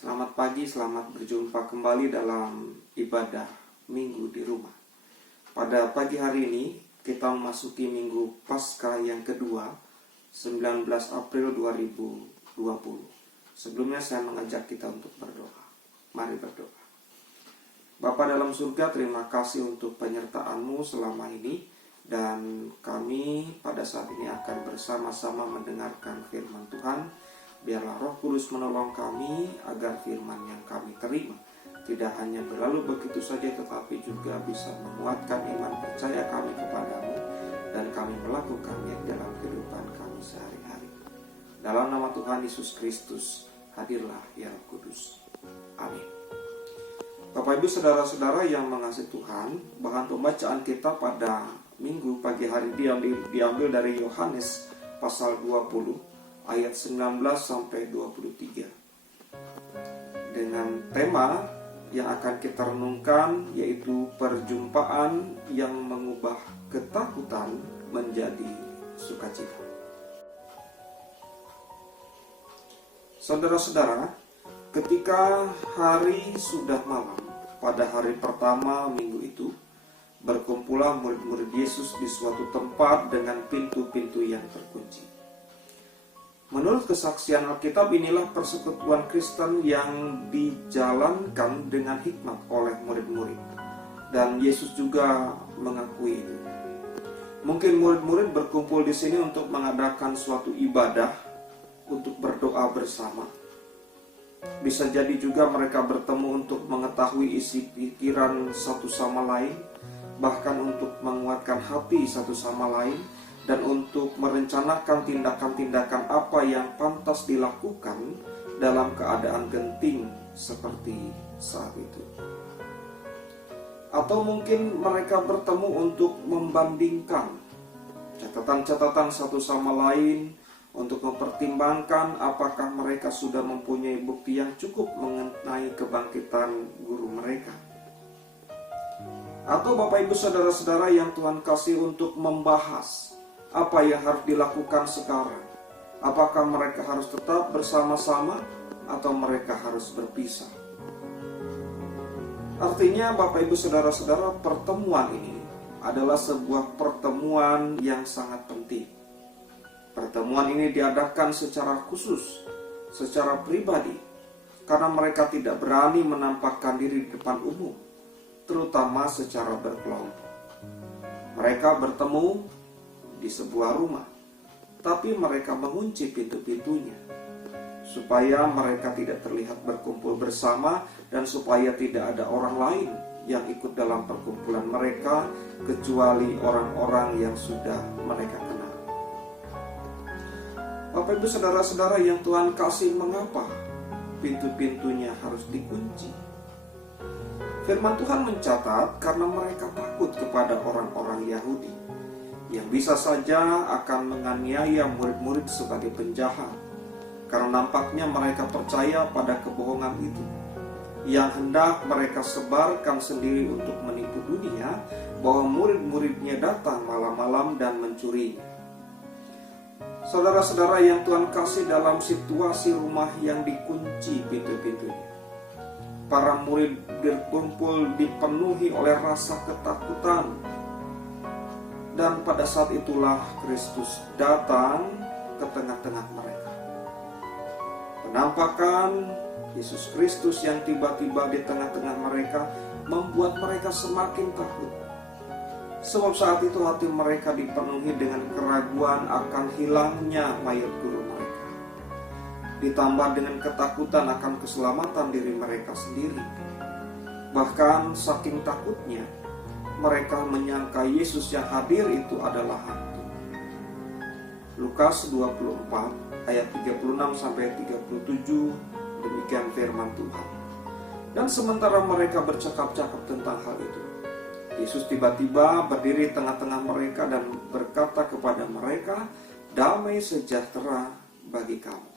Selamat pagi, selamat berjumpa kembali dalam ibadah minggu di rumah. Pada pagi hari ini kita memasuki minggu Paskah yang kedua, 19 April 2020. Sebelumnya saya mengajak kita untuk berdoa. Mari berdoa. Bapa dalam surga, terima kasih untuk penyertaan-Mu selama ini. Dan kami pada saat ini akan bersama-sama mendengarkan firman Tuhan. Biarlah Roh Kudus menolong kami agar firman yang kami terima tidak hanya berlalu begitu saja, tetapi juga bisa menguatkan iman percaya kami kepadamu dan kami melakukannya dalam kehidupan kami sehari-hari. Dalam nama Tuhan Yesus Kristus, hadirlah ya Roh Kudus. Amin. Bapak Ibu saudara-saudara yang mengasihi Tuhan, bahan pembacaan kita pada minggu pagi hari diambil dari Yohanes pasal 20 ayat 19 sampai 23. Dengan tema yang akan kita renungkan yaitu perjumpaan yang mengubah ketakutan menjadi sukacita. Saudara-saudara, ketika hari sudah malam pada hari pertama minggu itu, berkumpullah murid-murid Yesus di suatu tempat dengan pintu-pintu yang terkunci. Menurut kesaksian Alkitab, inilah persekutuan Kristen yang dijalankan dengan hikmat oleh murid-murid. Dan Yesus juga mengakui itu. Mungkin murid-murid berkumpul di sini untuk mengadakan suatu ibadah, untuk berdoa bersama. Bisa jadi juga mereka bertemu untuk mengetahui isi pikiran satu sama lain, bahkan untuk menguatkan hati satu sama lain, dan untuk merencanakan tindakan-tindakan apa yang pantas dilakukan dalam keadaan genting seperti saat itu. Atau mungkin mereka bertemu untuk membandingkan catatan-catatan satu sama lain, untuk mempertimbangkan apakah mereka sudah mempunyai bukti yang cukup mengenai kebangkitan guru mereka. Atau Bapak Ibu saudara-saudara yang Tuhan kasih, untuk membahas apa yang harus dilakukan sekarang. Apakah mereka harus tetap bersama-sama atau mereka harus berpisah? Artinya Bapak Ibu saudara-saudara, pertemuan ini adalah sebuah pertemuan yang sangat penting. Pertemuan ini diadakan secara khusus, secara pribadi, karena mereka tidak berani menampakkan diri di depan umum, terutama secara berkelompok. Mereka bertemu di sebuah rumah, tapi mereka mengunci pintu-pintunya supaya mereka tidak terlihat berkumpul bersama dan supaya tidak ada orang lain yang ikut dalam perkumpulan mereka kecuali orang-orang yang sudah mereka kenal. Bapak Ibu saudara-saudara yang Tuhan kasih, mengapa pintu-pintunya harus dikunci? Firman Tuhan mencatat karena mereka takut kepada orang-orang Yahudi yang bisa saja akan menganiaya murid-murid sebagai penjahat, karena nampaknya mereka percaya pada kebohongan itu yang hendak mereka sebarkan sendiri untuk menipu dunia, bahwa murid-muridnya datang malam-malam dan mencurinya. Saudara-saudara yang Tuhan kasih, dalam situasi rumah yang dikunci pintu-pintunya, para murid berkumpul dipenuhi oleh rasa ketakutan. Dan pada saat itulah Kristus datang ke tengah-tengah mereka. Penampakan Yesus Kristus yang tiba-tiba di tengah-tengah mereka membuat mereka semakin takut. Sebab saat itu hati mereka dipenuhi dengan keraguan akan hilangnya mayat guru mereka, ditambah dengan ketakutan akan keselamatan diri mereka sendiri. Bahkan saking takutnya, mereka menyangka Yesus yang hadir itu adalah hantu. Lukas 24 ayat 36 sampai 37, demikian firman Tuhan. Dan sementara mereka bercakap-cakap tentang hal itu, Yesus tiba-tiba berdiri tengah-tengah mereka dan berkata kepada mereka, "Damai sejahtera bagi kamu."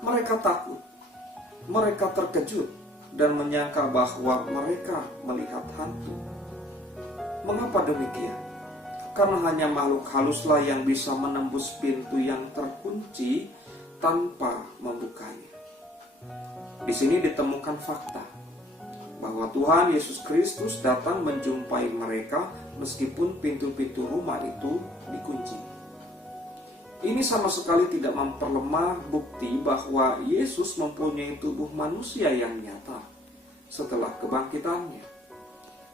Mereka takut, mereka terkejut dan menyangka bahwa mereka melihat hantu. Mengapa demikian? Karena hanya makhluk haluslah yang bisa menembus pintu yang terkunci tanpa membukanya. Di sini ditemukan fakta bahwa Tuhan Yesus Kristus datang menjumpai mereka meskipun pintu-pintu rumah itu dikunci. Ini sama sekali tidak memperlemah bukti bahwa Yesus mempunyai tubuh manusia yang nyata setelah kebangkitannya.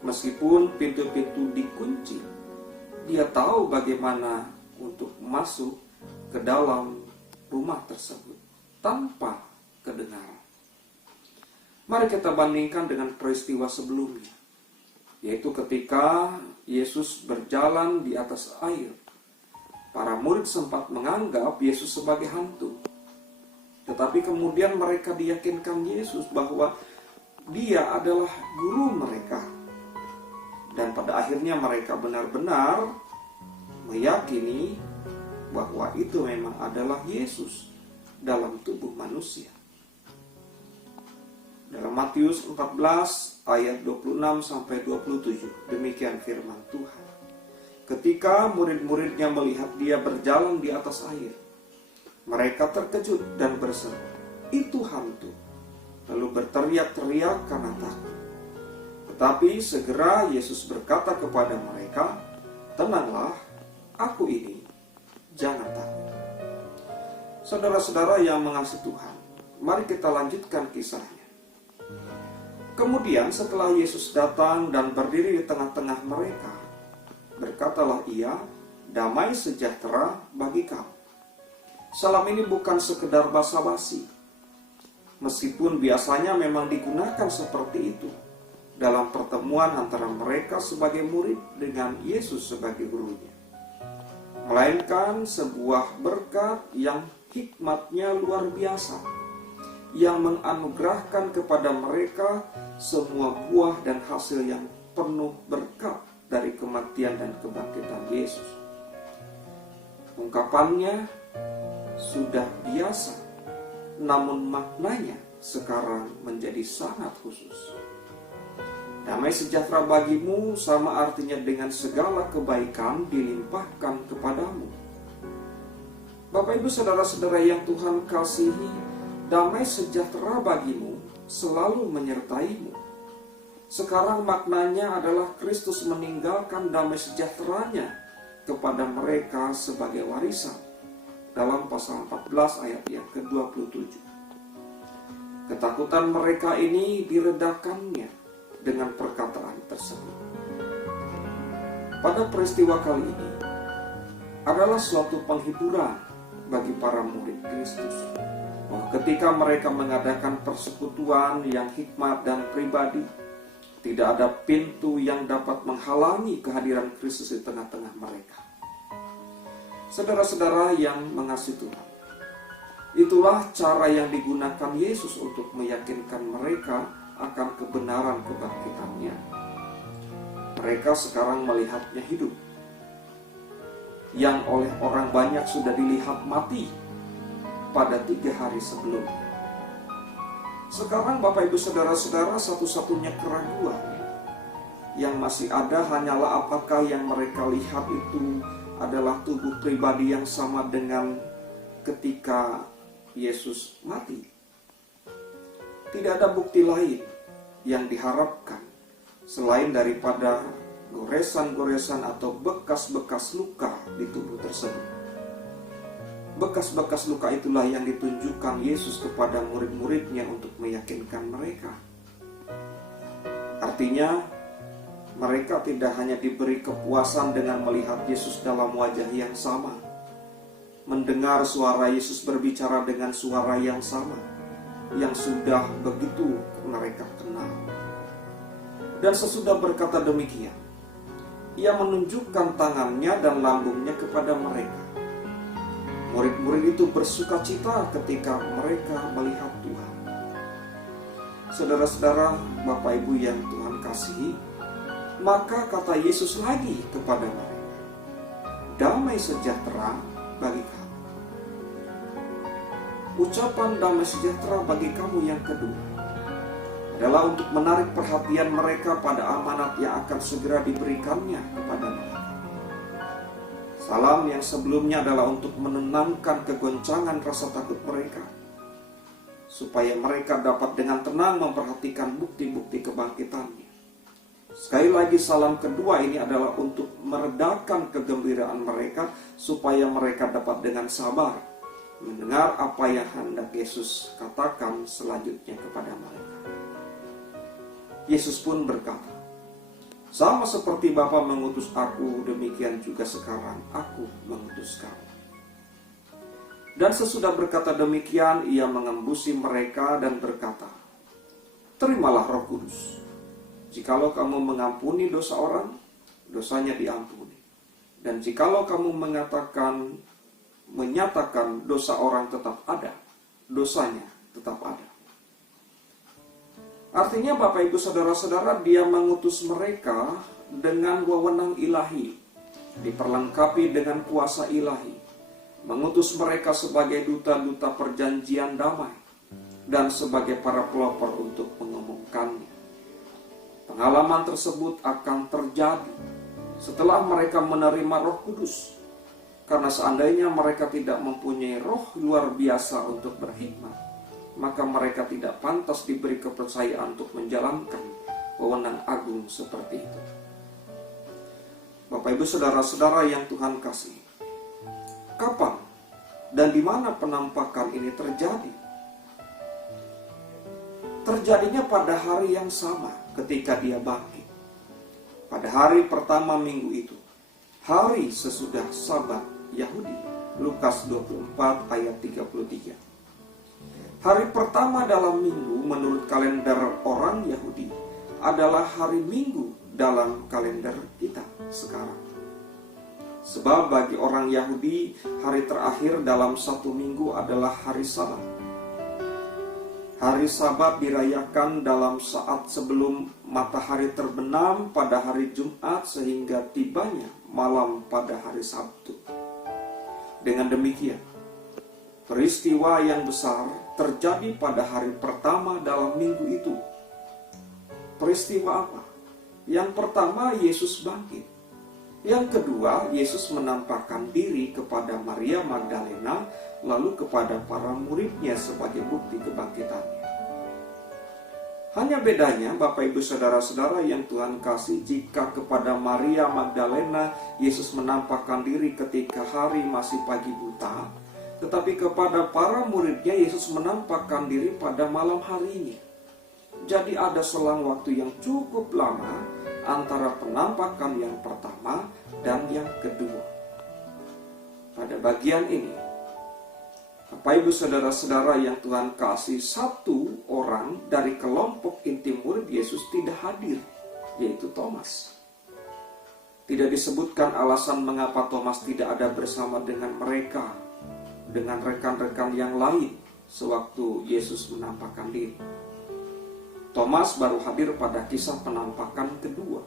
Meskipun pintu-pintu dikunci, dia tahu bagaimana untuk masuk ke dalam rumah tersebut tanpa kedengaran. Mari kita bandingkan dengan peristiwa sebelumnya, yaitu ketika Yesus berjalan di atas air. Para murid sempat menganggap Yesus sebagai hantu. Tetapi kemudian mereka diyakinkan Yesus bahwa dia adalah guru mereka. Dan pada akhirnya mereka benar-benar meyakini bahwa itu memang adalah Yesus dalam tubuh manusia. Dalam Matius 14 ayat 26-27, demikian firman Tuhan. Ketika murid-muridnya melihat dia berjalan di atas air, mereka terkejut dan berseru, "Itu hantu!" Lalu berteriak-teriak karena takut. Tetapi segera Yesus berkata kepada mereka, "Tenanglah, aku ini, jangan takut." Saudara-saudara yang mengasihi Tuhan, mari kita lanjutkan kisahnya. Kemudian setelah Yesus datang dan berdiri di tengah-tengah mereka, berkatalah ia, "Damai sejahtera bagi kamu." Salam ini bukan sekedar basa-basi, meskipun biasanya memang digunakan seperti itu dalam pertemuan antara mereka sebagai murid dengan Yesus sebagai gurunya, melainkan sebuah berkat yang hikmatnya luar biasa, yang menganugerahkan kepada mereka semua buah dan hasil yang penuh berkat dari kematian dan kebangkitan Yesus. Ungkapannya sudah biasa, namun maknanya sekarang menjadi sangat khusus. Damai sejahtera bagimu sama artinya dengan segala kebaikan dilimpahkan kepadamu. Bapak Ibu saudara-saudara yang Tuhan kasihi, damai sejahtera bagimu selalu menyertaimu. Sekarang maknanya adalah Kristus meninggalkan damai sejahteranya kepada mereka sebagai warisan. Dalam pasal 14 ayat yang ke-27. Ketakutan mereka ini diredakannya dengan perkataan tersebut. Pada peristiwa kali ini adalah suatu penghiburan bagi para murid Kristus, bahwa ketika mereka mengadakan persekutuan yang hikmat dan pribadi, tidak ada pintu yang dapat menghalangi kehadiran Kristus di tengah-tengah mereka. Saudara-saudara yang mengasihi Tuhan, itulah cara yang digunakan Yesus untuk meyakinkan mereka akan kebenaran kebangkitannya. Mereka sekarang melihatnya hidup, yang oleh orang banyak sudah dilihat mati pada 3 hari sebelumnya. Sekarang Bapak Ibu saudara-saudara, satu-satunya keraguan yang masih ada hanyalah apakah yang mereka lihat itu adalah tubuh pribadi yang sama dengan ketika Yesus mati. Tidak ada bukti lain yang diharapkan selain daripada goresan-goresan atau bekas-bekas luka di tubuh tersebut. Bekas-bekas luka itulah yang ditunjukkan Yesus kepada murid-muridnya untuk meyakinkan mereka. Artinya, mereka tidak hanya diberi kepuasan dengan melihat Yesus dalam wajah yang sama, mendengar suara Yesus berbicara dengan suara yang sama, yang sudah begitu mereka kenal. Dan sesudah berkata demikian, ia menunjukkan tangannya dan lambungnya kepada mereka. Murid-murid itu bersuka cita ketika mereka melihat Tuhan. Saudara-saudara, Bapak Ibu yang Tuhan kasihi, maka kata Yesus lagi kepada mereka, "Damai sejahtera bagi kamu." Ucapan damai sejahtera bagi kamu yang kedua adalah untuk menarik perhatian mereka pada amanat yang akan segera diberikannya kepada mereka. Salam yang sebelumnya adalah untuk menenangkan kegoncangan rasa takut mereka. supaya mereka dapat dengan tenang memperhatikan bukti-bukti kebangkitannya. Sekali lagi, salam kedua ini adalah untuk meredakan kegembiraan mereka supaya mereka dapat dengan sabar mendengar apa yang hendak Yesus katakan selanjutnya kepada mereka. Yesus pun berkata, "Sama seperti Bapa mengutus aku, demikian juga sekarang aku mengutus kamu." Dan sesudah berkata demikian, ia mengembusi mereka dan berkata, "Terimalah Roh Kudus. Jikalau kamu mengampuni dosa orang, dosanya diampuni. Dan jikalau kamu menyatakan dosa orang tetap ada, dosanya tetap ada." Artinya Bapak Ibu Saudara-saudara, dia mengutus mereka dengan wewenang ilahi, diperlengkapi dengan kuasa ilahi, mengutus mereka sebagai duta-duta perjanjian damai dan sebagai para pelopor untuk mengumumkannya. Pengalaman tersebut akan terjadi setelah mereka menerima Roh Kudus. Karena seandainya mereka tidak mempunyai roh luar biasa untuk berhikmat, maka mereka tidak pantas diberi kepercayaan untuk menjalankan wewenang agung seperti itu. Bapak Ibu Saudara-saudara yang Tuhan kasih, kapan dan di mana penampakan ini terjadi? Terjadinya pada hari yang sama ketika dia bangkit. Pada hari pertama minggu itu, hari sesudah Sabat Yahudi, Lukas 24 ayat 33. Hari pertama dalam minggu menurut kalender orang Yahudi adalah hari Minggu dalam kalender kita sekarang. Sebab bagi orang Yahudi, hari terakhir dalam satu minggu adalah hari Sabat. Hari Sabat dirayakan dalam saat sebelum matahari terbenam pada hari Jumat sehingga tibanya malam pada hari Sabtu. Dengan demikian, peristiwa yang besar terjadi pada hari pertama dalam minggu itu. Peristiwa apa? Yang pertama, Yesus bangkit. Yang kedua, Yesus menampakkan diri kepada Maria Magdalena, lalu kepada para muridnya sebagai bukti kebangkitannya. Hanya bedanya, Bapak Ibu Saudara-saudara yang Tuhan kasih, jika kepada Maria Magdalena Yesus menampakkan diri ketika hari masih pagi buta, tetapi kepada para muridnya Yesus menampakkan diri pada malam harinya. Jadi ada selang waktu yang cukup lama antara penampakan yang pertama dan yang kedua. Pada bagian ini, Bapak Ibu Saudara-saudara yang Tuhan kasih, satu orang dari kelompok inti murid Yesus tidak hadir, yaitu Thomas. Tidak disebutkan alasan mengapa Thomas tidak ada bersama dengan mereka, dengan rekan-rekan yang lain sewaktu Yesus menampakkan diri. Thomas baru hadir pada kisah penampakan kedua,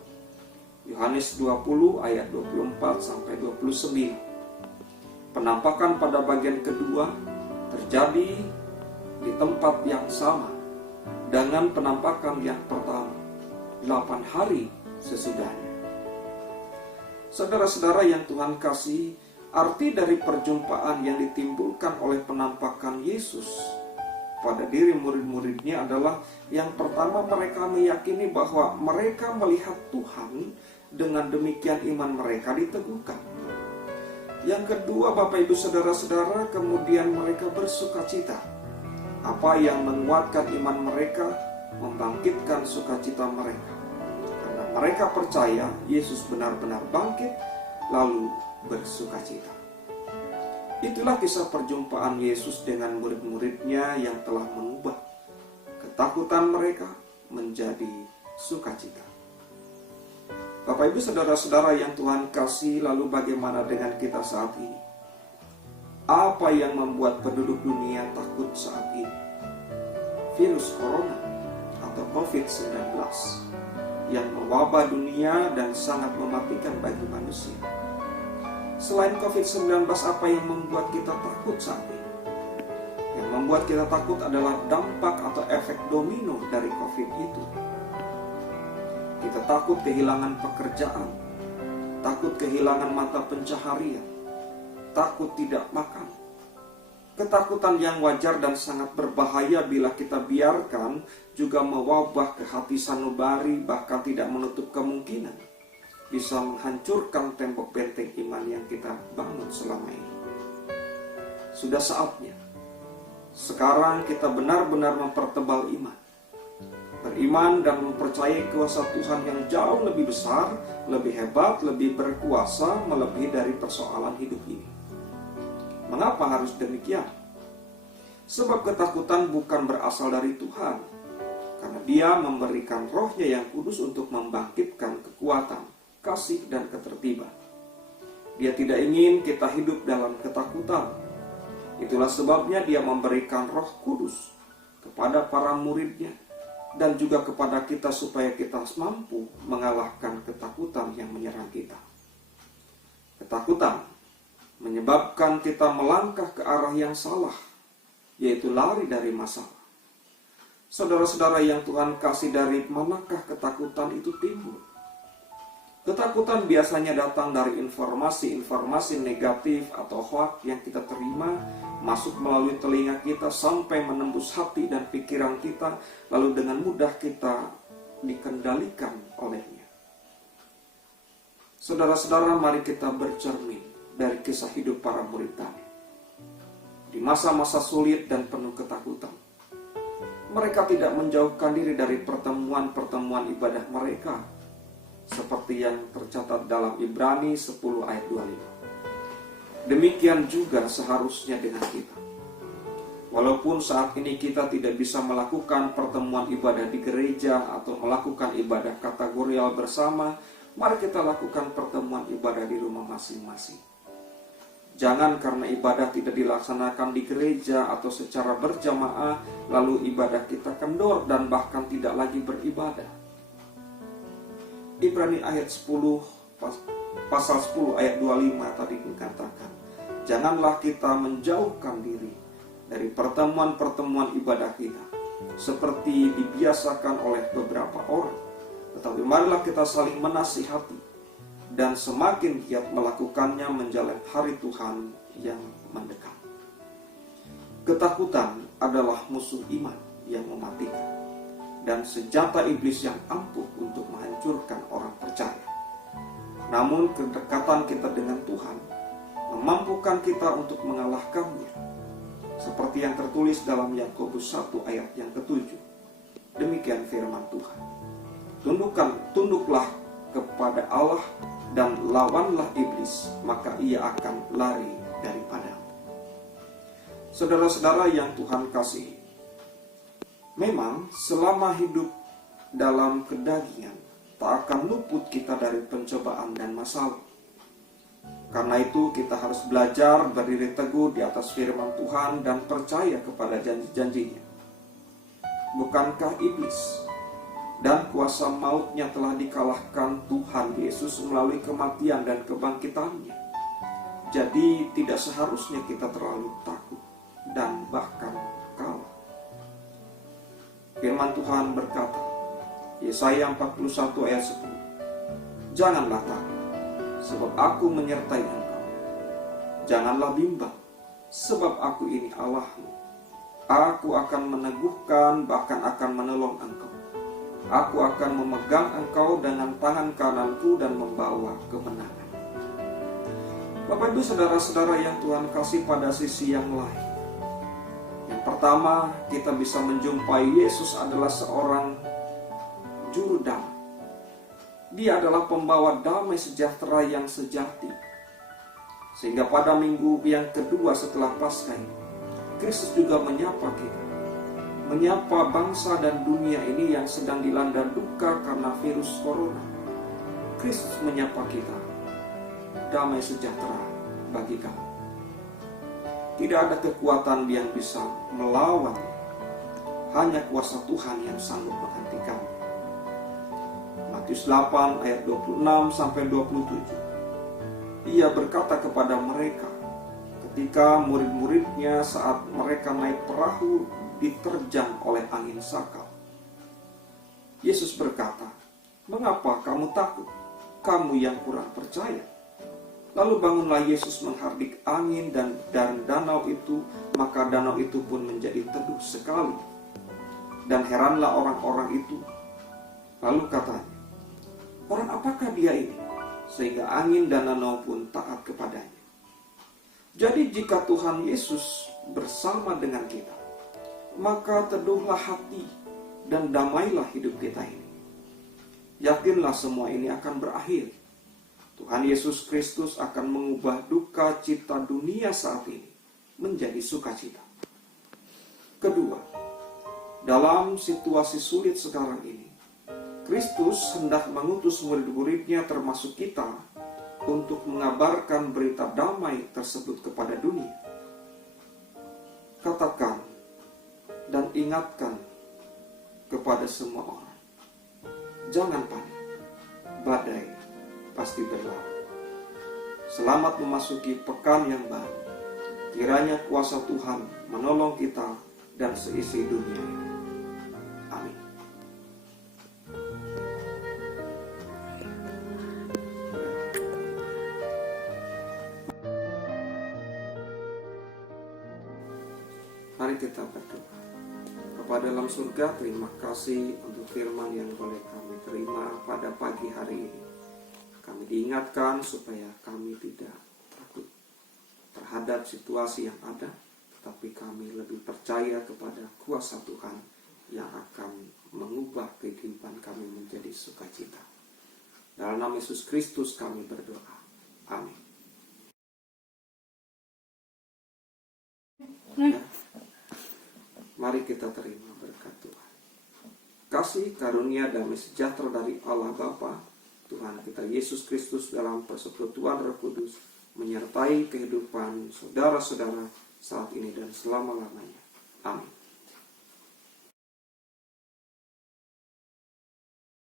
Yohanes 20 ayat 24 sampai 29. Penampakan pada bagian kedua terjadi di tempat yang sama dengan penampakan yang pertama, 8 hari sesudahnya. Saudara-saudara yang Tuhan kasih, arti dari perjumpaan yang ditimbulkan oleh penampakan Yesus pada diri murid-muridnya adalah, yang pertama, mereka meyakini bahwa mereka melihat Tuhan, dengan demikian iman mereka diteguhkan. Yang kedua, Bapak Ibu Saudara-saudara, kemudian mereka bersukacita. Apa yang menguatkan iman mereka, membangkitkan sukacita mereka. Karena mereka percaya Yesus benar-benar bangkit, lalu bersukacita. Itulah kisah perjumpaan Yesus dengan murid-muridnya yang telah mengubah ketakutan mereka menjadi sukacita. Bapak Ibu Saudara-saudara yang Tuhan kasih, lalu bagaimana dengan kita saat ini? Apa yang membuat penduduk dunia takut saat ini? Virus corona atau COVID-19 yang mewabah dunia dan sangat mematikan bagi manusia. Selain COVID-19, apa yang membuat kita takut saat ini? Yang membuat kita takut adalah dampak atau efek domino dari COVID itu. Kita takut kehilangan pekerjaan, takut kehilangan mata pencaharian, takut tidak makan. Ketakutan yang wajar dan sangat berbahaya bila kita biarkan juga mewabah ke hati sanubari, bahkan tidak menutup kemungkinan bisa menghancurkan tembok benteng iman yang kita bangun selama ini. Sudah saatnya sekarang kita benar-benar mempertebal iman. Beriman dan mempercayai kuasa Tuhan yang jauh lebih besar, lebih hebat, lebih berkuasa, melebihi dari persoalan hidup ini. Mengapa harus demikian? Sebab ketakutan bukan berasal dari Tuhan, karena Dia memberikan Roh-Nya yang kudus untuk membangkitkan kekuatan, kasih, dan ketertiban. Dia tidak ingin kita hidup dalam ketakutan. Itulah sebabnya Dia memberikan Roh Kudus kepada para murid-Nya dan juga kepada kita supaya kita mampu mengalahkan ketakutan yang menyerang kita. Ketakutan menyebabkan kita melangkah ke arah yang salah, yaitu lari dari masalah. Saudara-saudara yang Tuhan kasih, dari manakah ketakutan itu timbul? Ketakutan biasanya datang dari informasi-informasi negatif atau hoak yang kita terima, masuk melalui telinga kita sampai menembus hati dan pikiran kita, lalu dengan mudah kita dikendalikan olehnya. Saudara-saudara, mari kita bercermin dari kisah hidup para murid tadi. Di masa-masa sulit dan penuh ketakutan, mereka tidak menjauhkan diri dari pertemuan-pertemuan ibadah mereka, seperti yang tercatat dalam Ibrani 10 ayat 25. Demikian juga seharusnya dengan kita. Walaupun saat ini kita tidak bisa melakukan pertemuan ibadah di gereja atau melakukan ibadah kategorial bersama, mari kita lakukan pertemuan ibadah di rumah masing-masing. Jangan karena ibadah tidak dilaksanakan di gereja atau secara berjamaah, lalu ibadah kita kendor dan bahkan tidak lagi beribadah. Ibrani ayat 10, pasal 10 ayat 25 tadi dikatakan, janganlah kita menjauhkan diri dari pertemuan-pertemuan ibadah kita, seperti dibiasakan oleh beberapa orang. Tetapi marilah kita saling menasihati, dan semakin giat melakukannya menjelang hari Tuhan yang mendekat. Ketakutan adalah musuh iman yang mematikan, dan senjata iblis yang ampuh untuk menghancurkan orang percaya. Namun kedekatan kita dengan Tuhan memampukan kita untuk mengalahkannya, seperti yang tertulis dalam Yakobus 1 ayat yang ke-7. Demikian firman Tuhan. Tunduklah kepada Allah dan lawanlah iblis, maka ia akan lari daripadamu. Saudara-saudara yang Tuhan kasihi, memang selama hidup dalam kedagingan tak akan luput kita dari pencobaan dan masalah. Karena itu kita harus belajar berdiri teguh di atas firman Tuhan dan percaya kepada janji-janjinya. Bukankah iblis dan kuasa mautnya telah dikalahkan Tuhan Yesus melalui kematian dan kebangkitannya? Jadi tidak seharusnya kita terlalu takut dan bahkan kalah. Firman Tuhan berkata, Yesaya 41 ayat 10, janganlah takut, sebab aku menyertai engkau. Janganlah bimbang, sebab aku ini Allahmu. Aku akan meneguhkan, bahkan akan menolong engkau. Aku akan memegang engkau dengan tangan kananku dan membawa kemenangan. Bapak Ibu saudara-saudara yang Tuhan kasih, pada sisi yang lain, yang pertama, kita bisa menjumpai Yesus adalah seorang juru damai. Dia adalah pembawa damai sejahtera yang sejati. Sehingga pada minggu yang kedua setelah Paskah ini, Kristus juga menyapa kita, menyapa bangsa dan dunia ini yang sedang dilanda duka karena virus corona. Kristus menyapa kita, damai sejahtera bagi kamu. Tidak ada kekuatan yang bisa melawan, hanya kuasa Tuhan yang sanggup menghentikan. Matius 8 ayat 26 sampai 27. Ia berkata kepada mereka ketika murid-muridnya saat mereka naik perahu diterjang oleh angin sakal. Yesus berkata, "Mengapa kamu takut, kamu yang kurang percaya?" Lalu bangunlah Yesus menghardik angin dan danau itu, maka danau itu pun menjadi teduh sekali. Dan heranlah orang-orang itu. Lalu katanya, orang apakah dia ini? Sehingga angin dan danau pun taat kepadanya. Jadi jika Tuhan Yesus bersama dengan kita, maka teduhlah hati dan damailah hidup kita ini. Yakinlah semua ini akan berakhir. Tuhan Yesus Kristus akan mengubah duka cita dunia saat ini menjadi sukacita. Kedua, dalam situasi sulit sekarang ini, Kristus hendak mengutus murid-muridnya termasuk kita untuk mengabarkan berita damai tersebut kepada dunia. Katakan dan ingatkan kepada semua orang, jangan panik, badai pasti berlalu. Selamat memasuki pekan yang baru. Kiranya kuasa Tuhan menolong kita dan seisi dunia ini. Amin. Mari kita berdoa. Bapa dalam surga, terima kasih untuk firman yang boleh kami terima pada pagi hari ini. Kami diingatkan supaya kami tidak takut terhadap situasi yang ada, tetapi kami lebih percaya kepada kuasa Tuhan yang akan mengubah kehidupan kami menjadi sukacita. Dalam nama Yesus Kristus kami berdoa. Amin. Ya. Mari kita terima berkat Tuhan. Kasih, karunia, damai sejahtera dari Allah Bapa, Tuhan kita Yesus Kristus dalam persekutuan Roh Kudus menyertai kehidupan saudara-saudara saat ini dan selama-lamanya. Amin.